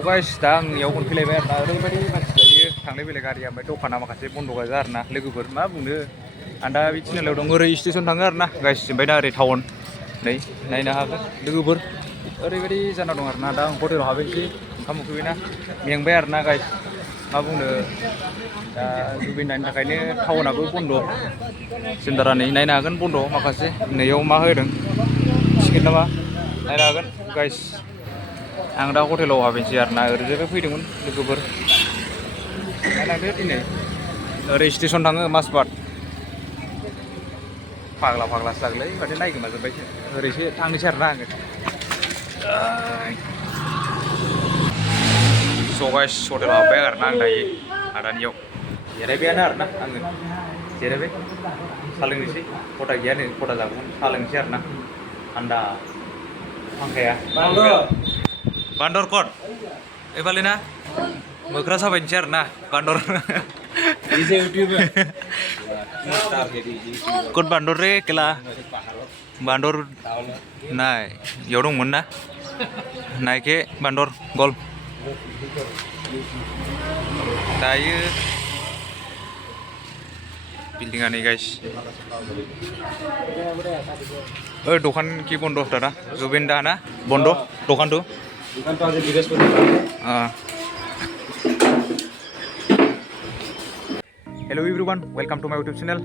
guys, दा आं इयाव मोनफैलायबाय आरोना ओरैबायदि मानसि जायो थांलाय फैलाय गारिया ओमफ्राय दखाना माखासे बन्द' गोजा आरोना लोगोफोर मा बुंनो आं दा बे थिनालियाव दं ओरै स्टेसन थाङो आरोना गाइस ओमफ्राय दा ओरै टाउन नै नायनो हागोन लोगोफोर ओरैबायदि जाना दं आरोना दा आं हटेलाव हाबैनोसै ओंखाम उखैबायना मेंबाय आरोना गाइस मा बुंनो दा जुबिन नायनो थाखायनो टाउनाबो बन्द' सेन्टारा नै नायनो हागोन बन्द' माखासे नैयाव मा होदों सिगोन नामा नायनो हागोन गाइस आं दा हटेलाव हाबैनोसै आरोना ओरैजायबो फैदोंमोन लोगोफोर नायलांदो दिनै ओरै स्टेसन थाङो माजबाद फाग्ला फाग्लासो जागोनलै माथो नायगोमाजोब्बायसो ओरैसो थांनोसै आरोना आङो स' गाइस हटेलाव हाबबाय आरोना आं दायो आदानियाव जिरायबायानो आरोना आङो जिरायबाय साहा लोंनोसै खथा गैया नै खथा जागौमोन साहा लोंनोसै आरोना थान्दा फांखाया बान्दर कट एफाले ना मोख्रा साबायनोसै आरोना बान्दर कट बान्दर रे केला बान्दर नाय इयाव दंमोन ना नायके बान्दर गल दायो बिल्डिंआ नै गाइस दखान की बन्द दादा जुबिन दा ना बन्द दखान तो हेलो एवरीवन वेलकम टू माय यूट्यूब चैनल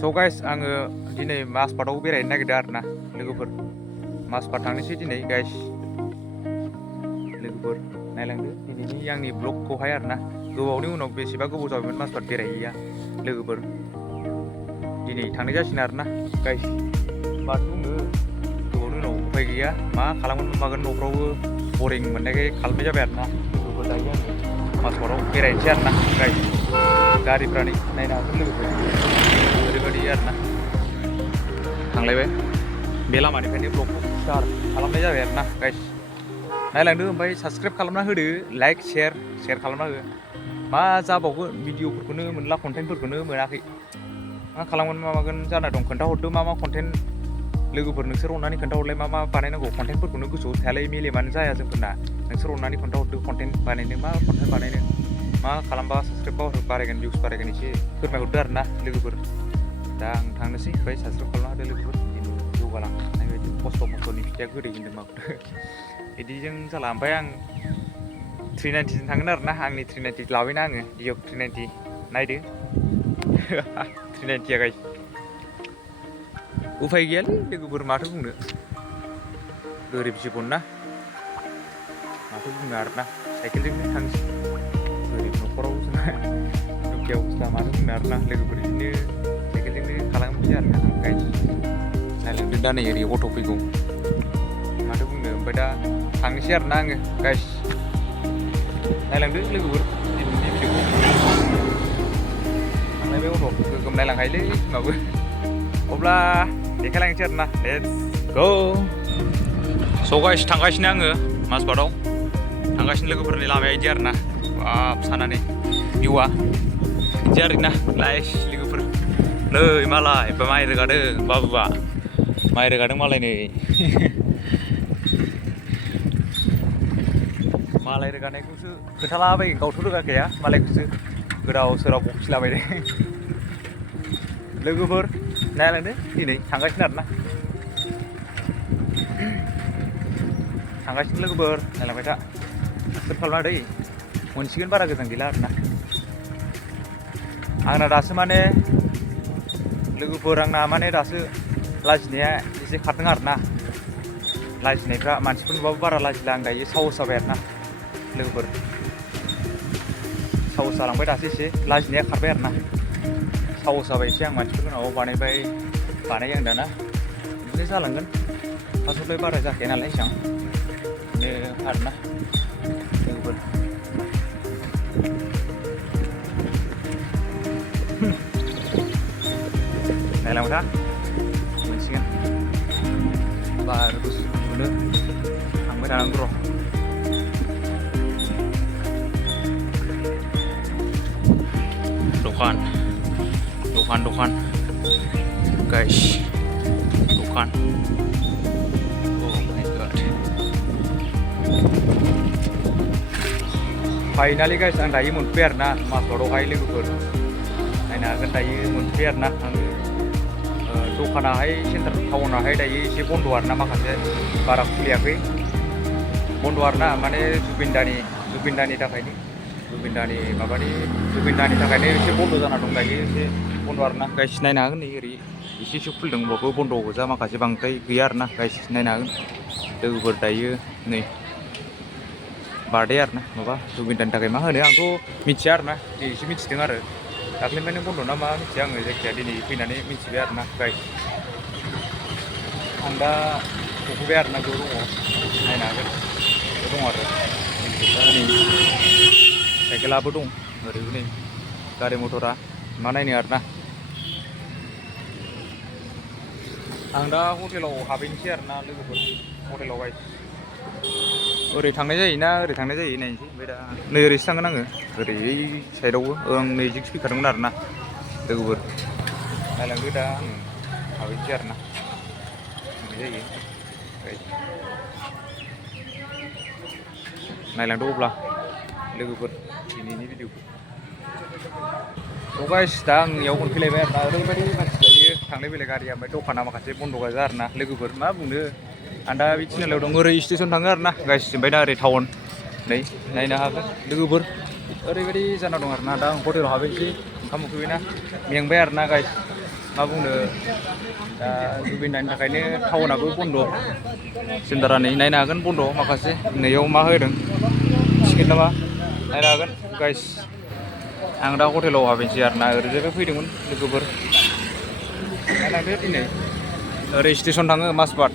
सो गाइस आङो दिनै माजबादाव बेरायनो नागिरदों आरोना लोगोफोर माजबाद थांनोसै दिनै गाइस लोगोफोर नायलांदो दिनैनि आंनि ब्लगखौहाय आरोना गोबावनि उनाव बेसेबा गोबाव जाबायमोन माजबाद बेरायहैया लोगोफोर दिनै थांनाय जासिगोन आरोना गाइस माथो बुंनो गोबावनि उनाव उफाय गैया मा खालामगोन मागोन न'फ्रावबो बरिं मोननायखाय खालामनाय जाबाय आरोना लोगोफोर दायो आङो माजबादाव बेरायनोसै आरोना गाइस गारिफ्रा नै नायनो हागोन लोगोफोर ओरैबायदि आरोना थांलायबाय बे लामानिफ्रायनो ब्लगखौ स्टार्ट खालामनाय जाबाय आरोना गाइस नायलांदो ओमफ्राय साबसक्राइब खालामना होदो लाइक शेयार खालामना हो मा जाबावगोन भिडिअफोरखौनो मोनला कन्टेन्टफोरखौनो मोनाखै मा खालामगोन मा मागोन जाना दं खोन्थाहरदो मा कन्टेन्ट लोगोफोर नोंसोर अननानै खोन्थाहरलाय मा बानायनांगौ कन्टेन्टफोरखौनो गोसोआव थायालाय मेलेमानो जाया जोंफोरना नोंसोर अननानै खोन्थाहरदो कन्टेन्ट बानायनो मा कन्टेन्ट बानायनो मा खालामबा साबसक्राइब बारायगोन भिउस बारायगोन एसे फोरमायहरदो आरोना लोगोफोर दा आं थांनोसै ओमफ्राय साबसक्राइब खालामना होदो लोगोफोर दिनै जौगालांनाय बायदि खस्थ'नि फिथाइया गोदै होनदों माखौथो बिदिजों जाला ओमफ्राय आं 390 जों थांगोन आरोना आंनि 390 लाबायना आङो डिअक 390 नायदो 390 आ गाइस उफाय गैयालै लोगोफोर माथो बुंनो गोरिब जिबन ना माथो बुंनो आरोना साइकेलजोंनो थांसै गोरिब न'खराव जोंना दुखिया अबस्था माथो बुंनो आरोना लोगोफोर बिदिनो साइकेलजोंनो खालामनोसै आरोना गाइस नायलांदो दा नै ओरै अट' फैगौ माथो बुंनो ओमफ्राय दा थांनोसै आरोना आङो गाइस नायलांदो लोगोफोर दिनैनि भिडिअखौ थांलायबाय अट' गोगोम नायलांखायोलै माबो अब्ला देखायलांनोसै आरोना लेट्स गो स' गाइस थांगासिनो आङो माजबादाव थांगासिनो लोगोफोरनि लामाया इदि आरोना बाब सानानै भिउआ इदि आरोना लाइस लोगोफोर नै मालाय माइ रोगादों बाबुआ माइ रोगादों मालाय नै मालाय रोगानायखौसो खोथालाबायो गावथ' रोगाखाया मालायखौसो गोदाव सोराव बखिलाबायदों लोगोफोर नायलांदो दिनै थांगासिनो आरोना थांगासिनो लोगोफोर नायलांबाय था साबसक्राइब खालामना दै मोनसिगोन बारा गोजान गैला आरोना आंना दासो माने लोगोफोर आंना माने दासो लाजिनाया एसे खारदों आरोना लाजिनायफ्रा मानसिफोर नुबाबो बारा लाजिला आं दायो साहस जाबाय आरोना लोगोफोर साहस जालांबाय दासो एसे लाजिनाया खारबाय आरोना साहस जाबाय एसे आं मानसिफोरनि उनाव बानायो आं दाना बिदिनो जालांगोन फार्स्टआवलाय बारा जाखाया नालाय एसेबां बिदिनो आरोना लोगोफोर नायलांबाय था मोनसिगोन बार गुसु मोनो थांबाय थानांगौ र' दखान guys दखान oh my god finally guys आं दायो मोनफैबाय आरोना माजबाटआवहाय लोगोफोर नायनो हागोन दायो मोनफैबाय आरोना आङो दखानाहाय सेन्टार टाउनाहाय दायो एसे बन्द आरोना माखासे बारा खुलियाखै बन्द आरोना माने जुबिनदानि थाखायनो जुबिनदानि थाखायनो एसे बन्द जाना दं दायो एसे बन्द आरोना गाइस नायनो हागोन नै ओरै एसेसो खुलिदों होनबाबो बन्द गोजा माखासे बांद्राय गैया आरोना गाइस नायनो हागोन लोगोफोर दायो नै बार्थडे आरोना माबा जुबिनदानि थाखाय मा होनो आंथ' मिथिया आरोना दिनैसो मिथिदों आरो दाख्लैनिफ्रायनो बन्द ना मा मिथिया आङो जायखिजाया दिनै फैनानै मिथिबाय आरोना गाइस आं दा सफैबाय आरोना बेयाव दङ नायनो हागोन बेयाव दङ आरो नै साइकेलाबो दं ओरैबो नै गारि मथरा मा नायनो आरोना आं दा हटेलाव हाबहैनोसै आरोना लोगोफोर हटेलाव गाइस ओरै थांनाय जायोना ओरै थांनाय जायो नायनोसै ओमफ्राय दा नै ओरैसो थांगोन आङो ओरै साइडआवबो आं नैजिकसो फैखादोंमोन आरोना लोगोफोर नायलांदो दा आङो हाबहैनोसै आरोना थांनाय जायो नायलांदो अब्ला लोगोफोर दिनैनि भिडिअखौ गाइस दा आं इयाव मोनफैलायबाय आरोना ओरैबायदि मानसि जायो थांलाय फैलाय गारिया ओमफ्राय दखाना माखासे बन्द गोजा आरोना लोगोफोर मा बुंनो आं दा बे थिनालियाव दं ओरै स्टेसन थाङो आरोना गाइस ओमफ्राय दा ओरै टाउन नै नायनो हागोन लोगोफोर ओरैबायदि जाना दं आरोना दा आं हटेलाव हाबहैनोसै ओंखाम उखैबायना मेंबाय आरोना गाइस मा बुंनो दा जुबिनदानि थाखायनो टाउनाबो बन्द सेन्टारा नै नायनो हागोन बन्द माखासे नैयाव मा होदों टिकेट नामा नायनो हागोन गाइस आं दा हटेलाव हाबहैनोसै आरोना ओरैजायबो फैदोंमोन लोगोफोर नायलांदो दिनै ओरै स्टेसन थाङो माजबाट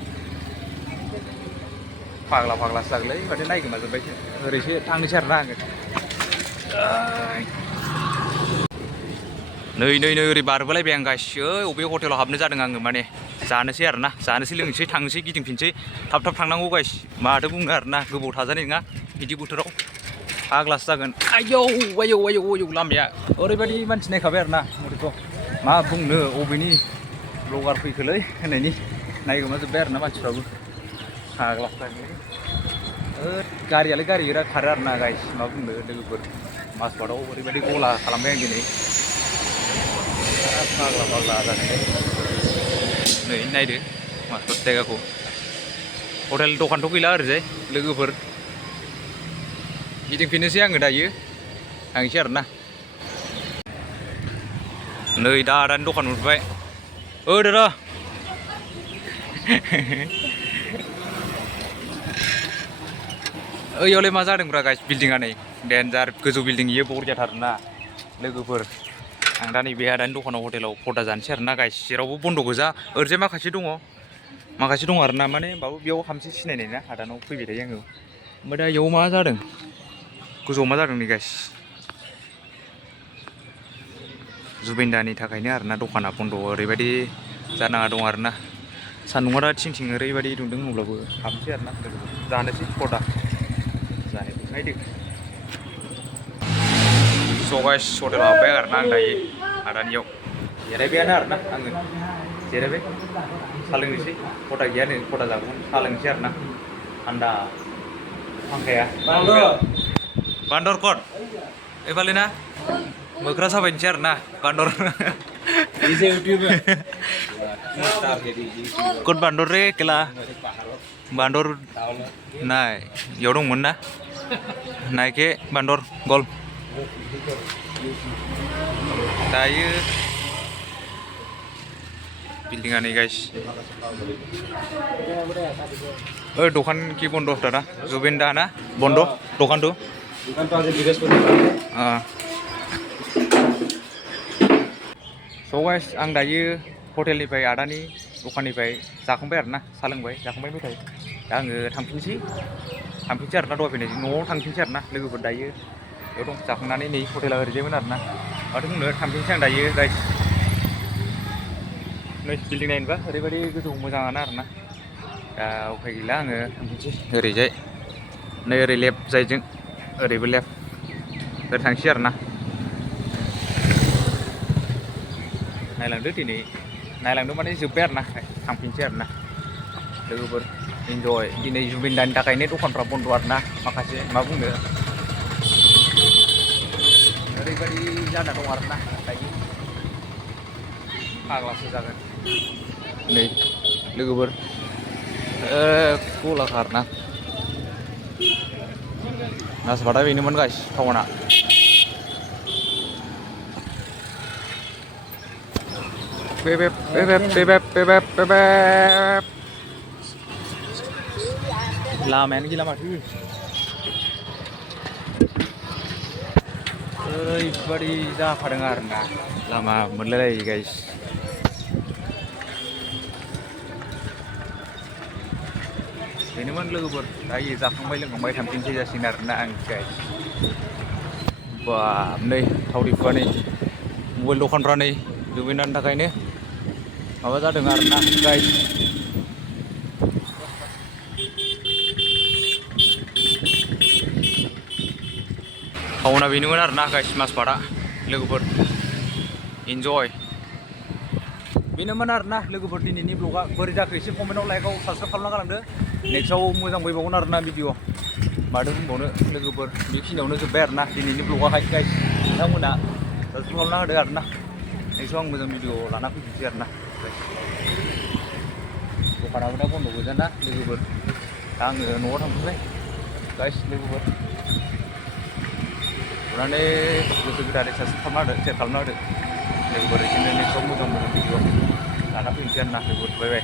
फाग्लासो जागोनलै माथो नायगोमाजोब्बायसो ओरैसो थांनोसै आरोना आङो नै ओरै बारबोलायबाय आं गाइस अबे हटेलाव हाबनो जादों आङो माने जानोसै आरोना जानोसै लोंनोसै थांनोसै गिदिंफिनसै थाब थांनांगौ गाइस माथो बुंनो आरोना गोबाव थाजानाय नङा बिदि बोथोराव फाग्लासो जागोन आयौ लामाया ओरैबायदि मानसि नायखाबाय आरोना ओरैथ' मा बुंनो अबेनि ब्लगार फैखोलै होननायनि नायगोमाजोब्बाय आरोना मानसिफ्राबो फाग्लासो जागोन गारियालाय गारि बिराद खारो आरोना गाइस मा बुंनो लोगोफोर माजबाटआव ओरैबायदि गला खालामबाय आं दिनै फाग्ला जानायखाय नै नायदो माजबाट जायगाखौ हटेल दखानथ' गैला ओरैजाय लोगोफोर गिदिंफिननोसै आङो दायो थांसै आरोना नै दा आदानि दखान मोनबाय दादा ओइयावलाय मा जादोंब्रा गाइस बिल्डिंआ नै डेन्जार गोजौ बिल्डिं इयो बरियाथारना लोगोफोर आं दा नैबे आदानि दखानाव हटेलाव पर्दा जानोसै आरोना गाइस जेरावबो बन्द गोजा ओरैजाय माखासे दङ आरोना माने होमबाबो बेयाव हामसे सिनायनाय ना आदानाव फैबाय थायो आङो ओमफ्राय दा इयाव मा जादों गोजौआव मा जादों नै गाइस जुबिनदानि थाखायनो आरोना दखाना बन्द ओरैबायदि जानाङा दं आरोना सान्दुंआ दा थिं ओरैबायदि दुंदों अब्लाबो हाबनोसै आरोना जानोसै पर्दा जानायखौ नायदो स' गाइस हटेलाव हाबबाय आरोना आं दायो आदानियाव जिरायबायानो आरोना आङो जिरायबाय साहा लोंनोसै खथा गैया नै खथा जागौमोन साहा लोंनोसै आरोना थान्दा फांखाया बान्दर कट एफाले ना मोख्रा साबायनोसै आरोना बान्दर कट बान्दर रे केला बान्दर नाय इयाव दंमोन ना नायके बान्दर गल दायो बिल्डिंआ नै गाइस दखान की बन्द दादा जुबिनदा ना बन्द दखान तो स' गाइस आं दायो हटेलनिफ्राय आदानि दखाननिफ्राय जाखांबाय आरोना साहा लोंबाय जाखांबाय मेथाइ दा आङो थांफिनसै आरोना दहाय फैनायजों न'आव थांफिनसै आरोना लोगोफोर दायो बेयाव दं जाखांनानै नै हटेला ओरैजायमोन आरोना माथो बुंनो थांफिनसै आं दायो गाइस नै बिल्डिं नायनोबा ओरैबायदि गोजौ मोजाङानो आरोना दा उफाय गैला आङो थांफिनसै ओरैजाय नै ओरै लेफ्ट जायजों ओरैबो लेफ्ट ओरै थांसै आरोना नायलांदो माने जोब्बाय आरोना थांफिनसै आरोना लोगोफोर इन्जय दिनै जुबिनदानि थाखायनो दखानफ्रा बन्द आरोना माखासे मा बुंनो ओरैबायदि जाना दं आरोना दायो फाग्लासो जागोन नै लोगोफोर गलाखार ना नासबादा बेनोमोन गाइस टाउना लामायानो गैला माथो ओरैबायदि जाखादों आरोना लामा मोनलायलायै गाइस बेनोमोन लोगोफोर दायो जाखांबाय लोंखांबाय थांफिनसै जासिगोन आरोना आं गाइस बाब नै थावरिफुवा नै मबाइल दखानफ्रा नै दुगैनायनि थाखायनो माबा जादों आरोना गाइस टाउना बेनोमोन आरोना गाइस माजबाटआ लोगोफोर इन्जय बेनोमोन आरोना लोगोफोर दिनैनि ब्लगा बोरै जाखो एसे कमेन्टआव लाइकआव साबसक्राइब खालामना गालांदो नेक्स्टआव मोजां फैबावगोन आरोना भिडिअ माथो बुंबावनो लोगोफोर बेखिनियावनो जोब्बाय आरोना दिनैनि ब्लगाहाय गाइस नोंथांमोना साबसक्राइब खालामना होदो आरोना नेक्स्टआव आं मोजां भिडिअ लाना फैफिनसै आरोना दखानाबो दा बन्द' गोजा ना लोगोफोर दा आङो न'आव थांफिनबाय गाइस लोगोफोर अनानै गोसो गोदानै साबसक्राइब खालामना होदो शेयार खालामना होदो लोगोफोर बिदिनो नेक्स्टआव मोजां भिडिअ लाना फैनोसै आरोना लोगोफोर बाय बाय